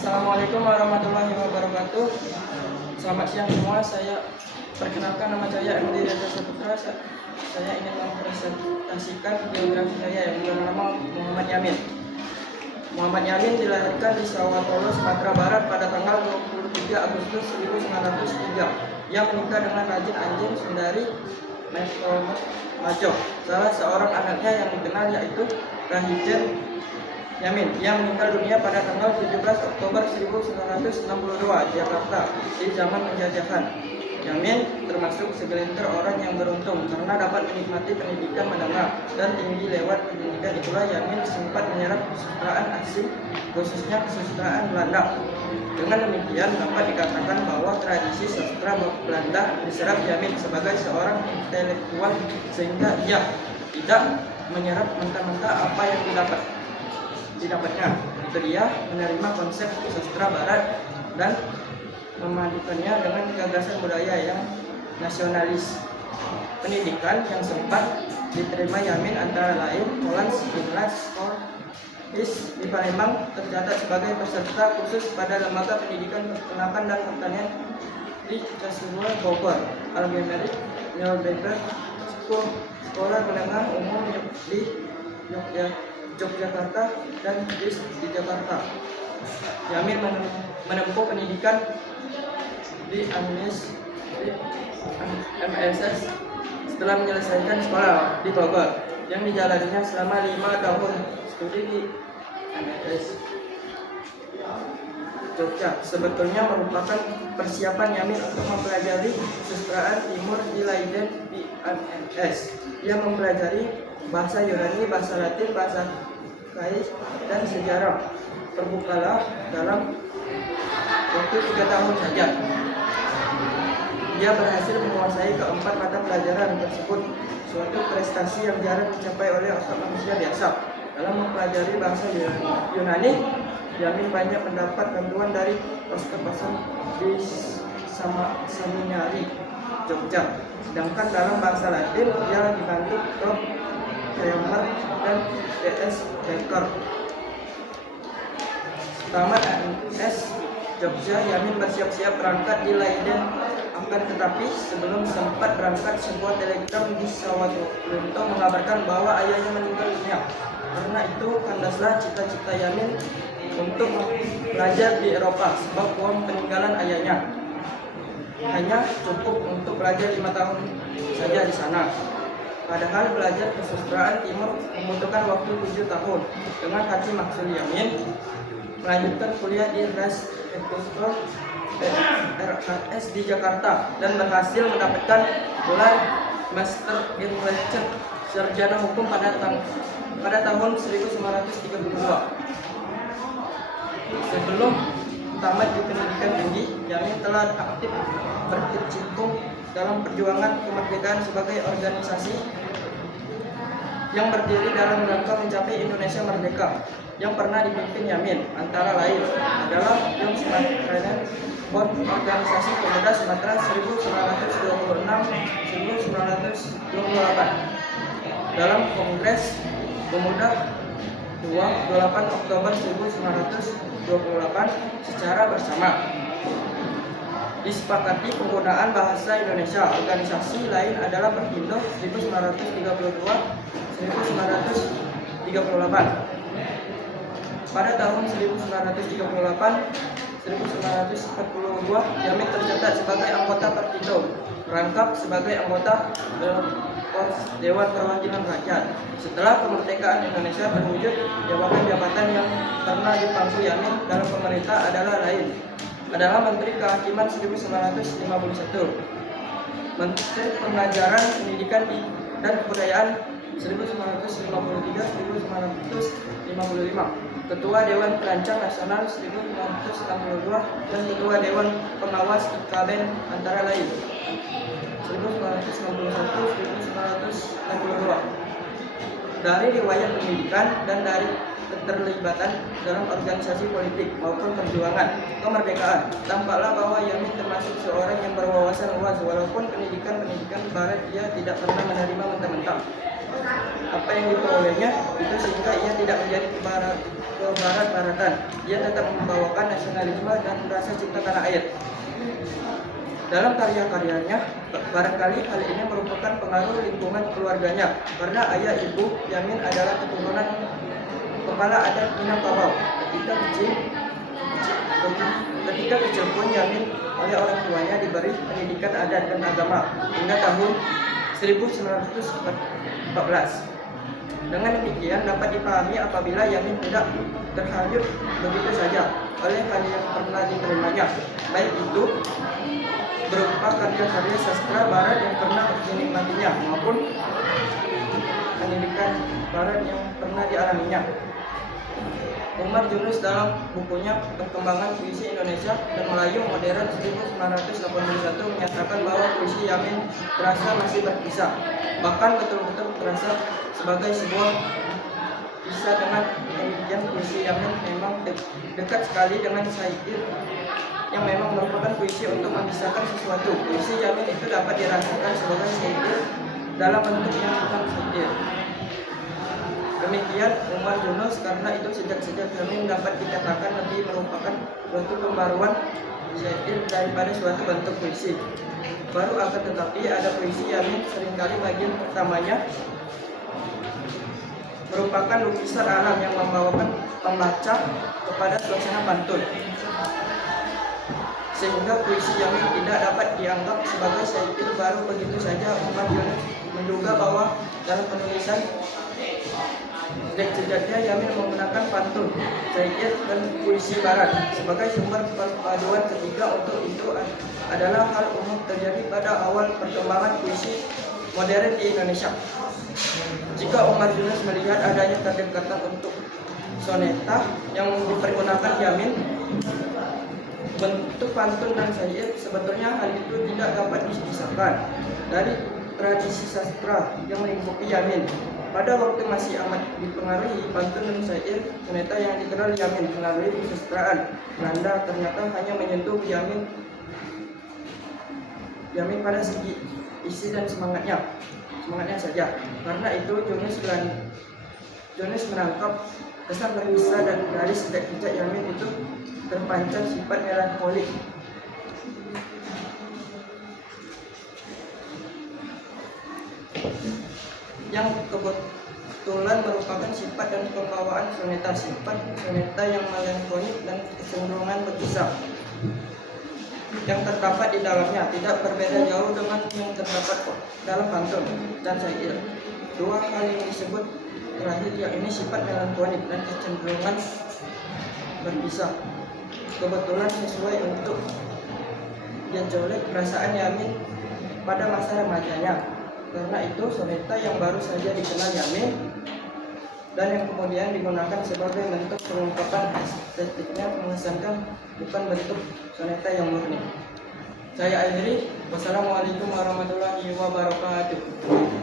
Assalamualaikum warahmatullahi wabarakatuh. Selamat siang semua. Saya perkenalkan, nama saya MD Reza Saputra. Saya ingin mempresentasikan biografi saya yang bernama Muhammad Yamin. Muhammad Yamin dilahirkan di Sawatolo, Sumatera Barat pada tanggal 23 Agustus 1903. Ia menikah dengan Rajin Anjing Sundari Majo. Salah seorang anaknya yang dikenal yaitu Rahijen Yamin yang meninggal dunia pada tanggal 17 Oktober 1962 Jakarta di zaman penjajahan. Yamin termasuk segelintir orang yang beruntung karena dapat menikmati pendidikan menengah dan tinggi. Lewat pendidikan itulah Yamin sempat menyerap kesusastraan asing, khususnya kesusastraan Belanda. Dengan demikian dapat dikatakan bahwa tradisi sastra Belanda diserap Yamin sebagai seorang intelektual, sehingga ia tidak menyerap mentah-mentah apa yang didapatnya. Dia menerima konsep sastra barat dan memadukannya dengan gagasan budaya yang nasionalis. Pendidikan yang sempat diterima Yamin antara lain Hollands Inland School di Palembang, tercatat sebagai peserta khusus pada lembaga pendidikan peternakan dan pertanian di Casuruan Bogor, Algemerik Nyelbeber School, sekolah menengah umum di Yogyakarta dan di Jakarta. Yamin menempuh pendidikan di MSS setelah menyelesaikan sekolah di Bogor yang dijalaninya selama 5 tahun studi di MSS Jogja. Sebetulnya merupakan persiapan Yamin untuk mempelajari kesusastraan Timur di Leiden di MSS. Ia mempelajari bahasa Yunani, bahasa Latin, bahasa Kai, dan sejarah. Terbukalah dalam waktu 3 tahun saja. Dia berhasil menguasai keempat mata pelajaran tersebut, suatu prestasi yang jarang dicapai oleh otak manusia biasa. Dalam mempelajari bahasa Yunani, Yamin banyak mendapat bantuan dari pastor-pastor di Seminari Jogja. Sedangkan dalam bahasa Latin, dia dibantu Prof. Kramer dan D.S. Becker. Tamat AMS Jogja, Yamin bersiap-siap berangkat di Leiden. Akan tetapi sebelum sempat berangkat, sebuah telegram di Sawatolo mengabarkan bahwa ayahnya meninggal dunia. Karena itu kandaslah cita-cita Yamin untuk belajar di Eropa, sebab uang peninggalan ayahnya hanya cukup untuk belajar 5 tahun saja di sana. Padahal belajar kesusastraan Timur membutuhkan waktu 7 tahun. Dengan hati maksud Yamin melanjutkan kuliah di RAS RAS di Jakarta dan berhasil mendapatkan gelar Master in Literature Sarjana Hukum pada tahun 1932. Sebelum tamat di pendidikan tinggi, Yamin telah aktif berkecimpung dalam perjuangan kemerdekaan sebagai organisasi yang berdiri dalam rangka mencapai Indonesia merdeka. Yang pernah dipimpin Yamin antara lain adalah Young Sumatran Bond, Organisasi Pemuda Sumatera 1926-1928, dalam Kongres Pemuda 28 Oktober 1928 secara bersama. Disepakati penggunaan bahasa Indonesia. Organisasi lain adalah Pertindo 1932-1938. Pada tahun 1938-1942, Yamin tercatat sebagai anggota Pertindo, merangkap sebagai anggota Dewan Perwakilan Rakyat. Setelah kemerdekaan Indonesia terwujud, jabatan-jabatan yang pernah dipangku Yamin dalam pemerintah adalah Menteri Kehakiman 1951, Menteri Pengajaran, Pendidikan dan Kebudayaan 1953-1955, Ketua Dewan Perancang Nasional 1962, dan Ketua Dewan Pengawas IKBN antara lain 1961-1962. Dari riwayat pendidikan dan dari keterlibatan dalam organisasi politik maupun perjuangan kemerdekaan, tampaklah bahwa Yamin termasuk seorang yang berwawasan luas. Walaupun pendidikan barat, ia tidak pernah menerima mentah-mentah apa yang diperolehnya itu, sehingga ia tidak menjadi kebarat-baratan. Dia tetap membawakan nasionalisme dan rasa cinta tanah air. Dalam karya-karyanya, barangkali hal ini merupakan pengaruh lingkungan keluarganya, karena ayah ibu Yamin adalah keturunan kepala adat Minangkabau. Ketika kecil pun Yamin oleh orang tuanya diberi pendidikan adat dan agama hingga tahun 1914. Dengan demikian dapat dipahami apabila Yamin tidak terhanyut begitu saja oleh hal yang pernah diterimanya, baik itu berupa karya-karya sastra barat yang pernah dinikmatinya maupun pendidikan barat yang pernah dialaminya. Umar Yunus dalam bukunya Perkembangan Puisi Indonesia dan Melayu Modern 1981 menyatakan bahwa puisi Yamin terasa masih berkisah, bahkan betul-betul terasa sebagai sebuah kisah. Dengan demikian puisi Yamin memang dekat sekali dengan syair yang memang merupakan puisi untuk memisahkan sesuatu. Puisi Yamin itu dapat dirasakan sebagai syair dalam bentuk yang bukan syair. Demikian Umar Yunus, karena itu sejak Yamin dapat dikatakan lebih merupakan suatu pembaruan syair daripada suatu bentuk puisi baru. Akan tetapi ada puisi Yamin seringkali bagian pertamanya merupakan lukisan alam yang membawakan pembaca kepada suasana pantun, sehingga puisi Yamin tidak dapat dianggap sebagai syair baru begitu saja. Umar Yunus menduga bahwa dalam penulisan sejak-sejaknya Yamin menggunakan pantun, syair, dan puisi barat sebagai sumber perpaduan ketiga. Untuk itu adalah hal umum terjadi pada awal perkembangan puisi modern di Indonesia. Jika Umar Yunus melihat adanya kedekatan untuk soneta yang dipergunakan Yamin, bentuk pantun dan syair, sebetulnya hal itu tidak dapat dipisahkan dari tradisi sastra yang melingkupi Yamin. Pada waktu masih amat dipengaruhi pantun dan syair, soneta yang dikenal Yamin melalui kesusastraan Belanda ternyata hanya menyentuh Yamin pada segi isi dan semangatnya saja. Karena itu Yunus menangkap kesan berkisah dan dari sejak Yamin itu terpancar sifat melankolik yang kebetulan merupakan sifat dan pembawaan soneta. Sifat soneta yang melankolik dan kecenderungan berkisah yang terdapat di dalamnya tidak berbeda jauh dengan yang terdapat dalam pantun dan syair. Dua hal yang disebut terakhir, yakni sifat melankolik dan kecenderungan berkisah, kebetulan sesuai untuk mencolok perasaan Yamin pada masa remajanya. Karena itu soneta yang baru saja dikenal Yamin dan yang kemudian digunakan sebagai bentuk pengungkapan estetiknya mengesankan, bukan bentuk soneta yang murni. Saya akhiri. Wassalamualaikum warahmatullahi wabarakatuh.